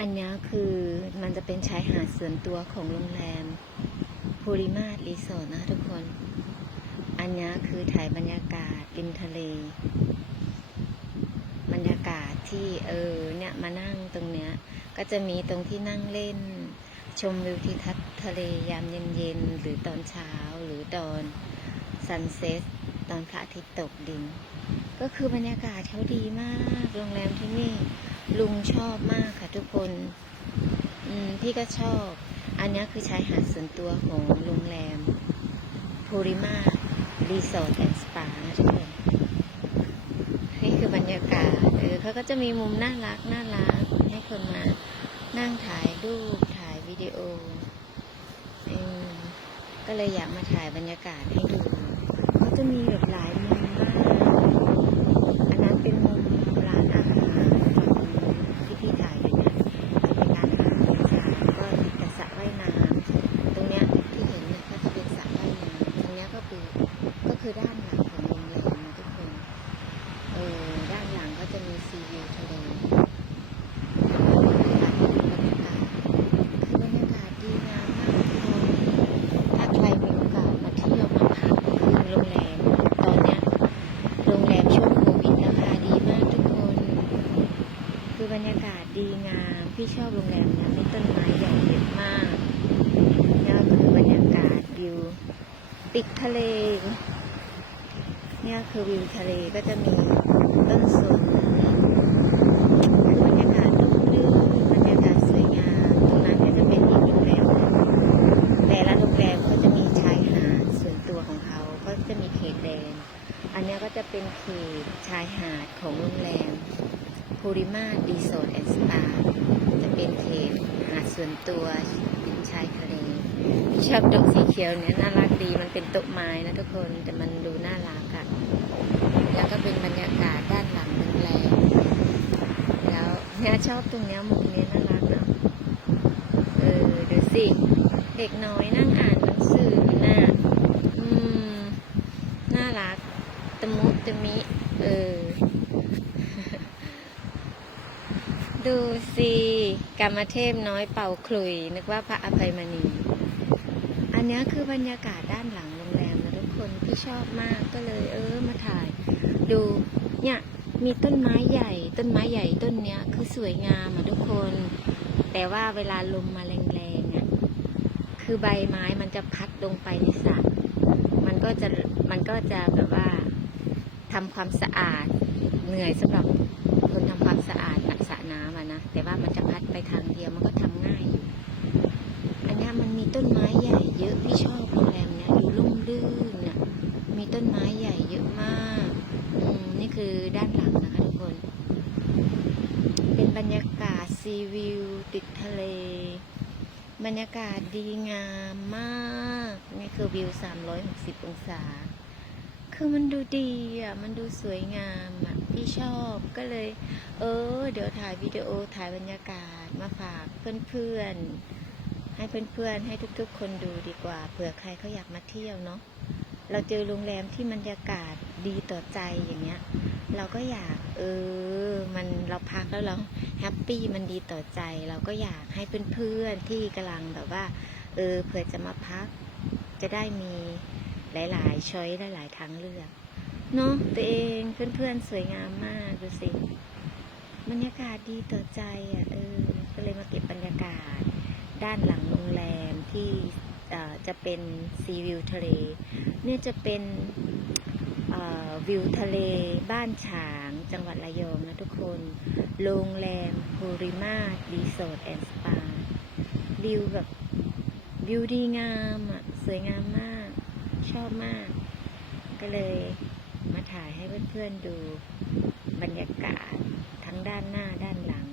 อันนี้คือมันจะเป็นชายหาดส่วนตัวของโรงแรมพูริมาสรีสอร์ทนะทุกคน อันนี้คือถ่ายบรรยากาศริมทะเล บรรยากาศที่เออเนี่ยมานั่งตรงเนี้ย ก็จะมีตรงที่นั่งเล่น ชมวิวทิวทัศน์ทะเลยามเย็นๆหรือตอนเช้าหรือตอนซันเซ็ตตอนพระอาทิตย์ตกดิน ก็คือบรรยากาศเขาดีมากโรงแรมที่นี่ ลุงชอบมากค่ะทุกคน อืม พี่ก็ชอบ อันนี้คือชายหาดส่วนตัวของโรงแรมพูริมารีสอร์ทแอนด์สปานะทุกคน นี่คือบรรยากาศ เออเขาก็จะมีมุมน่ารักน่ารัก ให้คนมานั่งถ่ายรูป ถ่ายวิดีโอเออก็เลยอยากมาถ่ายบรรยากาศให้ดู เขาจะมีแบบหลายมุมมาก อันนั้นเป็นมุมร้านอาหารที่พี่ถ่ายอยู่เนี่ยจะเป็นร้านอาหารค่ะก็มีแต่สระว่ายน้ำตรงเนี้ยที่เห็นเนี่ยก็จะเป็นสระว่ายน้ำตรงเนี้ยก็คือก็ คือด้านหลังของโรงแรมนะทุกคน เออด้านหลังก็จะมีซีวิวทะเลบรรยากาศคือบรรยากาศดีงามมากทุกคนถ้าใครมีโอกาสมาเที่ยวมาพักคืนโรงแรม ตอนเนี้ยโรงแรมช่วงโควิดราคาดีมากทุกคน คือบรรยากาศดีงาม พี่ชอบโรงแรมนะมีต้นไม้ใหญ่เยอะมากนี่ก็คือบรรยากาศวิวติดทะเล เนี่ยคือวิวทะเลก็จะมีต้นสนบรรยากาศร่มรื่นบรรยากาศสวยงามตรงนั้นก็จะเป็นอีกโรงแรมแต่ละโรงแรมก็จะมีชายหาดส่วนตัวของเขาก็จะมีเขตแดนอันนี้ก็จะเป็นเขตชายหาดของโรงแรมพูริมาดีโซนแอนด์สปาจะเป็นเขตหาดส่วนตัว ชายทะเลชอบตรงสีเขียวเนี่ยน่ารักดีมันเป็นโต๊ะไม้นะทุกคนแต่มันดูน่ารักอะแล้วก็เป็นบรรยากาศด้านหลังโรงแรมแล้วเนี่ยชอบตรงเนี้ยมุมเนี้ยน่ารักเนาะเออดูสิเด็กน้อยนั่งอ่านหนังสือน่ะอืมน่ารักตะมุตะมิ เออ ดูสิกรรมเทพน้อยเป่าขลุย นึกว่าพระอภัยมณี อันนี้คือบรรยากาศด้านหลังโรงแรมนะทุกคนพี่ชอบมากก็เลย เออมาถ่าย ดูเนี่ยมีต้นไม้ใหญ่ ต้นไม้ใหญ่ต้นเนี้ยคือสวยงามอะทุกคน แต่ว่าเวลาลมมาแรงๆอะคือใบไม้มันจะพัดลงไปในสระมันก็จะมันก็จะแบบว่าทำความสะอาดเหนื่อยสำหรับ ต้นไม้ใหญ่เยอะมากอืมนี่คือด้านหลังนะคะทุกคน เป็นบรรยากาศซีวิวติดทะเล บรรยากาศดีงามมาก นี่คือวิว 360 องศา คือมันดูดีอะ มันดูสวยงามอะ พี่ชอบก็เลย เออ เดี๋ยวถ่ายวิดีโอถ่ายบรรยากาศมาฝากเพื่อนๆให้เพื่อนๆ ให้ทุกๆ คนดูดีกว่า เผื่อใครเขาอยากมาเที่ยวเนาะ เราเจอโรงแรมที่บรรยากาศดีต่อใจอย่างเงี้ย เราก็อยากเออ มันเราพักแล้วเราแฮปปี้มันดีต่อใจ เราก็อยากให้เพื่อนๆที่กำลังแบบว่า เออเผื่อจะมาพัก จะได้มีหลายๆช้อยหลายๆทางเลือกเนาะตัวเองเพื่อนๆสวยงามมากดูสิบรรยากาศดีต่อใจอะเออก็เลยมาเก็บบรรยากาศ ด้านหลังโรงแรมที่ จะเป็นซีวิวทะเลเนี่ยจะเป็นวิวทะเลบ้านฉางจังหวัดระยองนะทุกคน โรงแรมพูริมารีสอร์ทแอนด์สปา วิวแบบวิวดีงามอะ สวยงามมาก ชอบมาก ก็เลยมาถ่ายให้เพื่อนๆดูบรรยากาศทั้งด้านหน้าด้านหลัง